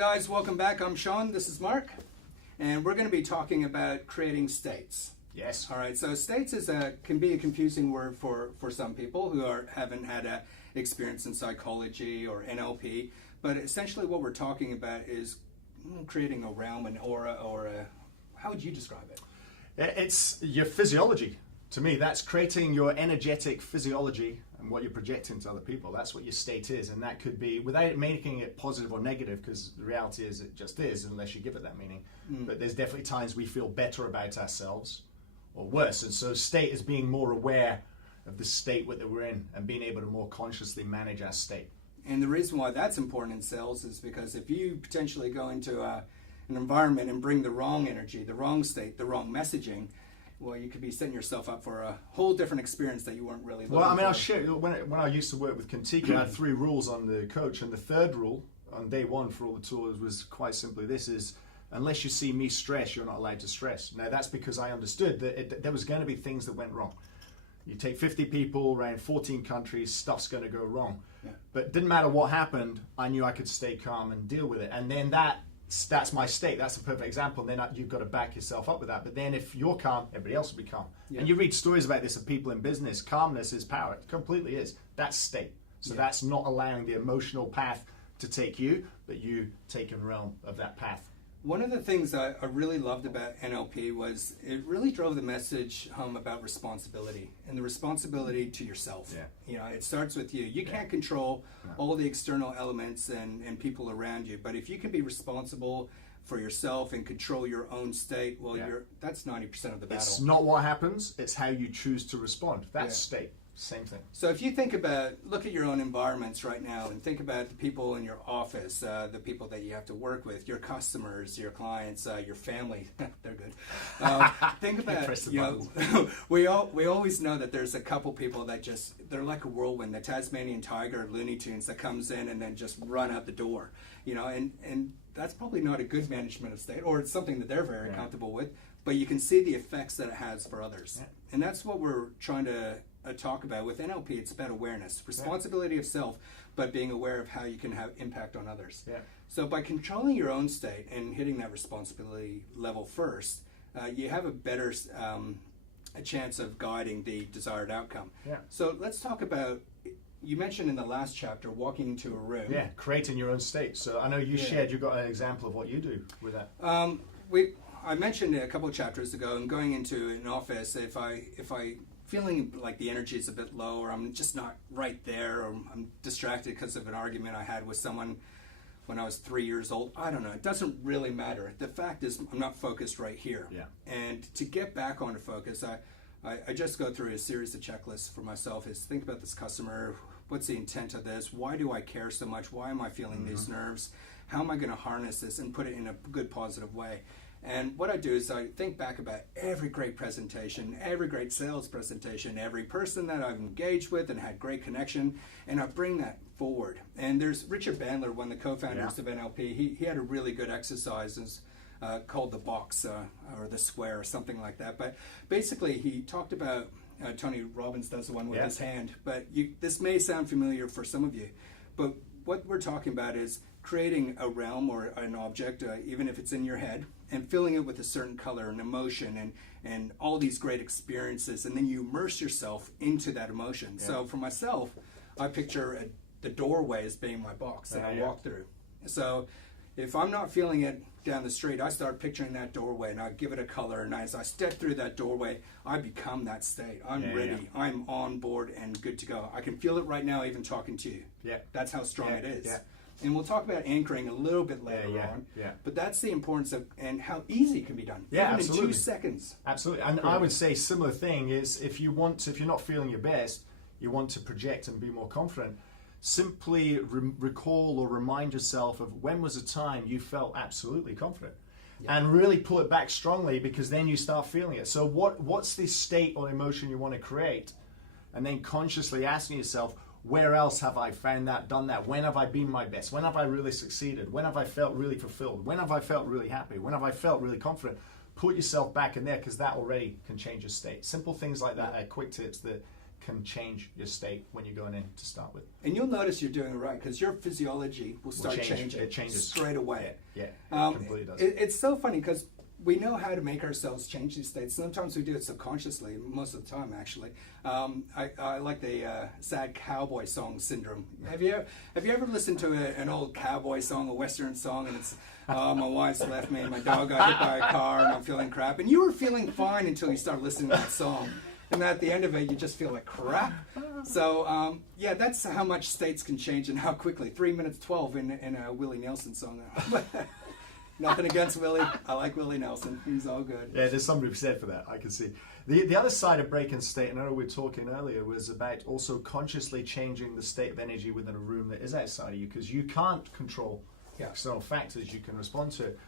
guys, welcome back. I'm Sean, this is Mark, and we're going to be talking about creating states. Yes. All right, so states can be a confusing word for some people who haven't had a experience in psychology or NLP, but essentially what we're talking about is creating a realm, an aura, how would you describe it? It's your physiology. To me, that's creating your energetic physiology and what you're projecting to other people. That's what your state is, and that could be, without making it positive or negative, because the reality is it just is, unless you give it that meaning. But there's definitely times we feel better about ourselves or worse, and so state is being more aware of the state that we're in and being able to more consciously manage our state. And the reason why that's important in sales is because if you potentially go into an environment and bring the wrong energy, the wrong state, the wrong messaging, well, you could be setting yourself up for a whole different experience that you weren't really looking for. Well, I mean, I'll share, when I used to work with Kentika, I had 3 rules on the coach, and the third rule on day 1 for all the tours was quite simply this is, unless you see me stress, you're not allowed to stress. Now, that's because I understood that there was going to be things that went wrong. You take 50 people around 14 countries, stuff's going to go wrong. Yeah. But it didn't matter what happened, I knew I could stay calm and deal with it. And then that's my state. That's a perfect example. And then you've got to back yourself up with that. But then if you're calm, everybody else will be calm. Yeah. And you read stories about this of people in business. Calmness is power. It completely is. That's state. So that's not allowing the emotional path to take you, but you taking realm of that path. One of the things I really loved about NLP was it really drove the message home about responsibility and the responsibility to yourself. Yeah. You know, it starts with you. You can't control all the external elements and people around you, but if you can be responsible for yourself and control your own state, well, that's 90% of the battle. It's not what happens, it's how you choose to respond. That's state. Same thing. So if you look at your own environments right now and think about the people in your office, the people that you have to work with, your customers, your clients, your family, they're good. Think about, we always know that there's a couple people that they're like a whirlwind, the Tasmanian tiger, Looney Tunes that comes in and then just run out the door, and that's probably not a good management of state, or it's something that they're very comfortable with, but you can see the effects that it has for others. Yeah. And that's what we're trying to talk about with NLP. It's about awareness, responsibility of self, but being aware of how you can have impact on others. Yeah. So by controlling your own state and hitting that responsibility level first, you have a better a chance of guiding the desired outcome. Yeah. So let's talk about, you mentioned in the last chapter, walking into a room. Yeah, creating your own state. So I know you shared, you've got an example of what you do with that. I mentioned a couple of chapters ago, and going into an office, if I feeling like the energy is a bit low, or I'm just not right there, or I'm distracted because of an argument I had with someone when I was 3 years old, I don't know, it doesn't really matter. The fact is I'm not focused right here. Yeah. And to get back onto focus, I just go through a series of checklists for myself. Is think about this customer, what's the intent of this, why do I care so much, why am I feeling these nerves, how am I going to harness this and put it in a good positive way. And what I do is I think back about every great presentation, every great sales presentation, every person that I've engaged with and had great connection, and I bring that forward. And there's Richard Bandler, one of the co-founders of NLP. He had a really good exercise called the box or the square or something like that. But basically he talked about, Tony Robbins does the one with his hand, but this may sound familiar for some of you, but what we're talking about is creating a realm or an object, even if it's in your head, and filling it with a certain color and emotion and all these great experiences, and then you immerse yourself into that emotion. Yeah. So for myself, I picture the doorway as being my box that I walk through. So if I'm not feeling it down the street, I start picturing that doorway and I give it a color, and as I step through that doorway, I become that state. I'm ready. Yeah. I'm on board and good to go. I can feel it right now even talking to you. Yeah. That's how strong it is. Yeah. And we'll talk about anchoring a little bit later on. Yeah. But that's the importance of, and how easy it can be done. Yeah, even absolutely. In 2 seconds. Absolutely. And I would say similar thing is if you're not feeling your best, you want to project and be more confident, simply recall or remind yourself of when was a time you felt absolutely confident. Yeah. And really pull it back strongly, because then you start feeling it. So what's this state or emotion you want to create? And then consciously asking yourself, where else have I found that, done that? When have I been my best? When have I really succeeded? When have I felt really fulfilled? When have I felt really happy? When have I felt really confident? Put yourself back in there, because that already can change your state. Simple things like that are quick tips that can change your state when you're going in to start with. And you'll notice you're doing it right, because your physiology will start changing. It changes straight away. Yeah, it completely does. It's so funny because we know how to make ourselves change these states. Sometimes we do it subconsciously, most of the time actually. I like the sad cowboy song syndrome. Have you ever listened to an old cowboy song, a Western song, and it's, oh, my wife's left me, my dog got hit by a car, and I'm feeling crap. And you were feeling fine until you start listening to that song. And at the end of it, you just feel like crap. So, yeah, that's how much states can change and how quickly. 3 minutes 12 in a Willie Nelson song. Nothing against Willie. I like Willie Nelson. He's all good. Yeah, there's somebody said for that. I can see. The other side of breaking state, and I know we were talking earlier, was about also consciously changing the state of energy within a room that is outside of you, because you can't control external factors. You can respond to it.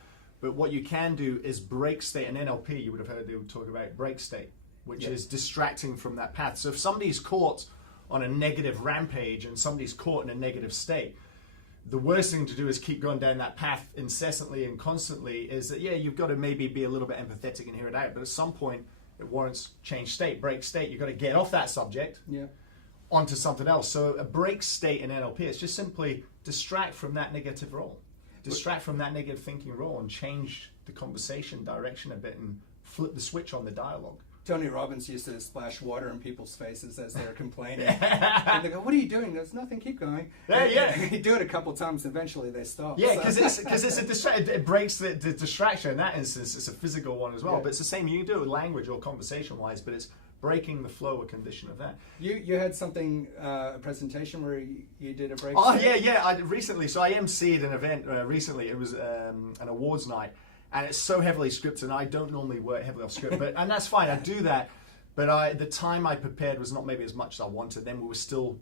But what you can do is break state. In NLP, you would have heard they would talk about break state, which is distracting from that path. So if somebody's caught on a negative rampage and somebody's caught in a negative state, the worst thing to do is keep going down that path incessantly and constantly. Is that, yeah, you've got to maybe be a little bit empathetic and hear it out, but at some point it warrants change state, break state. You've got to get off that subject onto something else. So a break state in NLP, it's just simply distract from that negative role, distract from that negative thinking role, and change the conversation direction a bit and flip the switch on the dialogue. Tony Robbins used to splash water in people's faces as they're complaining. And they go, "What are you doing?" There's nothing. Keep going. He'd do it a couple times. Eventually, they stop. Yeah, because it's a distraction. It breaks the distraction. In that instance, it's a physical one as well. But it's the same. You can do it with language or conversation-wise, but it's breaking the flow or condition of that. You had something, a presentation where you did a break. Oh yeah. I recently. So I emceed an event recently. It was an awards night. And it's so heavily scripted, and I don't normally work heavily off script, and that's fine, I do that, but the time I prepared was not maybe as much as I wanted. Then we were still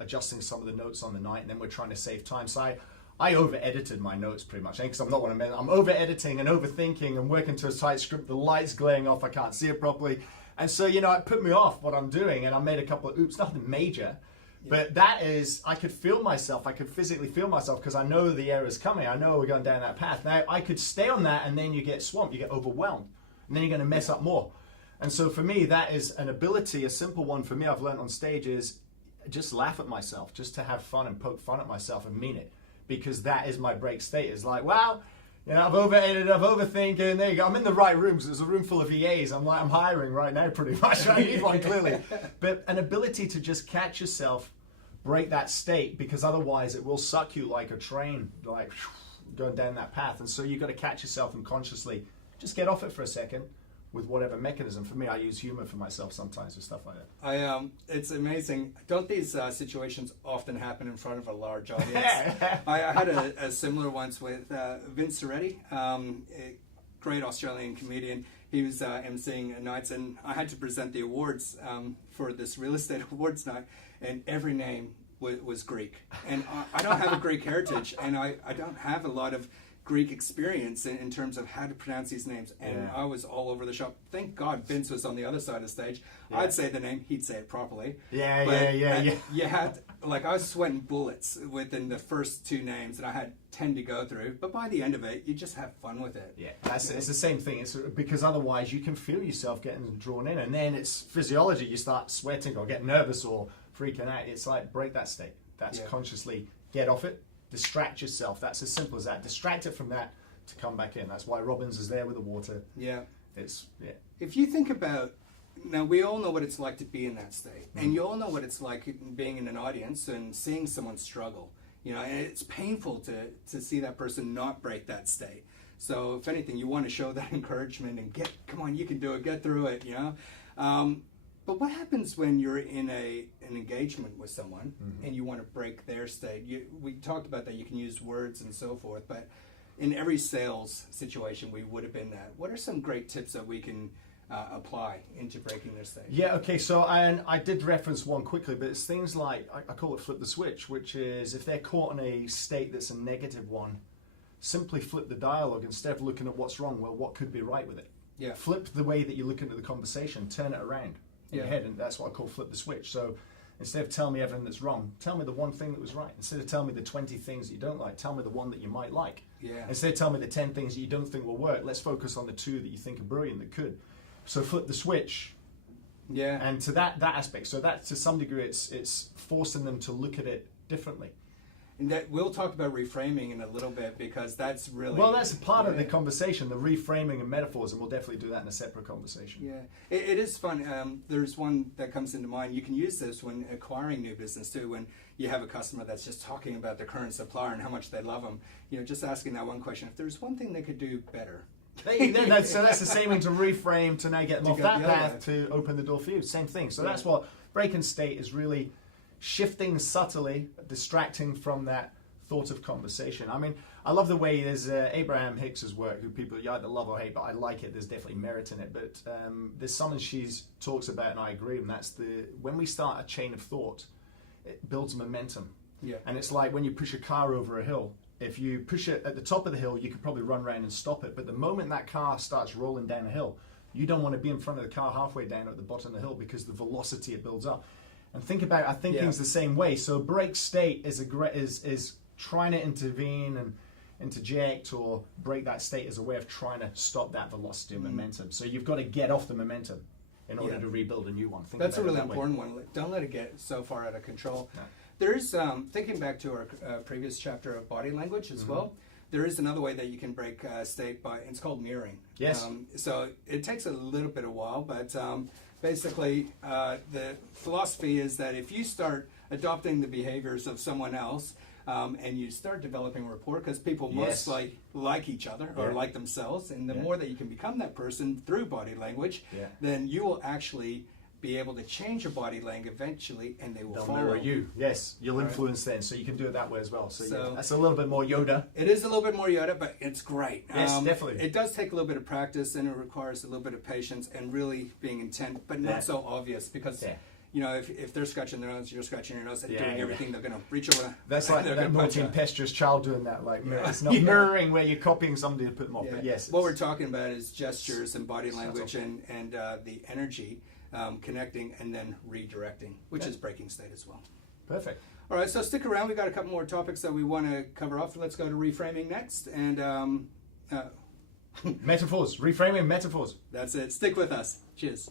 adjusting some of the notes on the night, and then we're trying to save time. So I over-edited my notes pretty much, because I'm not what I meant. I'm over-editing and overthinking and working to a tight script, the light's glaring off, I can't see it properly. And so, it put me off what I'm doing, and I made a couple of oops, nothing major. But that is, I could feel myself, I could physically feel myself, because I know the error's coming, I know we're going down that path. Now, I could stay on that, and then you get swamped, you get overwhelmed, and then you're going to mess up more. And so for me, that is an ability, a simple one for me I've learned on stage, is just laugh at myself, just to have fun and poke fun at myself and mean it. Because that is my break state, is like, wow, I've over-edited, I've overthinking, there you go. I'm in the right room, so there's a room full of EAs, I'm hiring right now pretty much, I need one clearly. But an ability to just catch yourself, break that state, because otherwise it will suck you like a train, like going down that path. And so you've got to catch yourself and consciously just get off it for a second with whatever mechanism. For me, I use humor for myself sometimes with stuff like that. It's amazing. Don't these situations often happen in front of a large audience? I had a similar once with Vince Soretti, a great Australian comedian. He was emceeing nights, and I had to present the awards for this real estate awards night, and every name was Greek. And I don't have a Greek heritage, and I don't have a lot of Greek experience in terms of how to pronounce these names. And I was all over the shop. Thank God Vince was on the other side of the stage. I'd say the name, he'd say it properly. You had, I was sweating bullets within the first two names, and I had 10 to go through. But by the end of it, you just have fun with it. Yeah, it's the same thing. It's because otherwise you can feel yourself getting drawn in, and then it's physiology. You start sweating or get nervous or freaking out. It's like break that state. That's consciously get off it, distract yourself. That's as simple as that. Distract it from that to come back in. That's why Robbins is there with the water. If you think about, now we all know what it's like to be in that state, and you all know what it's like being in an audience and seeing someone struggle. And it's painful to see that person not break that state. So if anything, you want to show that encouragement and come on, you can do it, get through it. But what happens when you're in an engagement with someone and you want to break their state? We talked about that you can use words and so forth, but in every sales situation we would have been that. What are some great tips that we can apply into breaking their state? Yeah, okay, so I did reference one quickly, but it's things like, I call it flip the switch, which is if they're caught in a state that's a negative one, simply flip the dialogue. Instead of looking at what's wrong, well, what could be right with it? Flip the way that you're looking at the conversation, turn it around. Your head, and that's what I call flip the switch. So instead of telling me everything that's wrong, tell me the one thing that was right. Instead of telling me the 20 things that you don't like, tell me the one that you might like. Instead of telling me the 10 things that you don't think will work, let's focus on the 2 that you think are brilliant that could. So flip the switch, Yeah. And to that aspect, so that to some degree, it's forcing them to look at it differently. And that we'll talk about reframing in a little bit, because that's really that's a part of the conversation, the reframing and metaphors, and we'll definitely do that in a separate conversation. Yeah, it is fun. There's one that comes into mind. You can use this when acquiring new business too. When you have a customer that's just talking about their current supplier and how much they love them, just asking that one question: if there's one thing they could do better. So that's the same thing to reframe, to now get them off that path to open the door for you. Same thing. So that's what break and state is, really shifting subtly, distracting from that thought of conversation. I mean, I love the way there's Abraham Hicks's work, who people you either love or hate, but I like it. There's definitely merit in it. But there's something she talks about, and I agree, and that's when we start a chain of thought, it builds momentum. Yeah. And it's like when you push a car over a hill. If you push it at the top of the hill, you could probably run around and stop it. But the moment that car starts rolling down a hill, you don't want to be in front of the car halfway down at the bottom of the hill, because the velocity it builds up. And think about our thinking's the same way. So break state is trying to intervene and interject or break that state as a way of trying to stop that velocity of momentum. So you've got to get off the momentum in order to rebuild a new one. That's a really important one. Don't let it get so far out of control. No. There's, thinking back to our previous chapter of body language as well, there is another way that you can break state by, it's called mirroring. Yes. So it takes a little bit of while, but basically the philosophy is that if you start adopting the behaviors of someone else, and you start developing rapport, because people most like each other or like themselves, and the more that you can become that person through body language, then you will actually be able to change your body language eventually, and they'll follow mirror you. Yes, you'll influence them, so you can do it that way as well. So yeah, that's a little bit more Yoda. It is a little bit more Yoda, but it's great. Yes, definitely. It does take a little bit of practice, and it requires a little bit of patience and really being intent, but not so obvious, because if they're scratching their nose, you're scratching your nose, and doing everything, they're going to reach over. That's like that naughty impetuous child doing that. Like it's not mirroring where you're copying somebody to put them off. But yes, what we're talking about is gestures and body language and the energy. Connecting and then redirecting, which is breaking state as well. Perfect. All right, so stick around. We've got a couple more topics that we want to cover off. Let's go to reframing next. And metaphors, reframing metaphors. That's it. Stick with us. Cheers.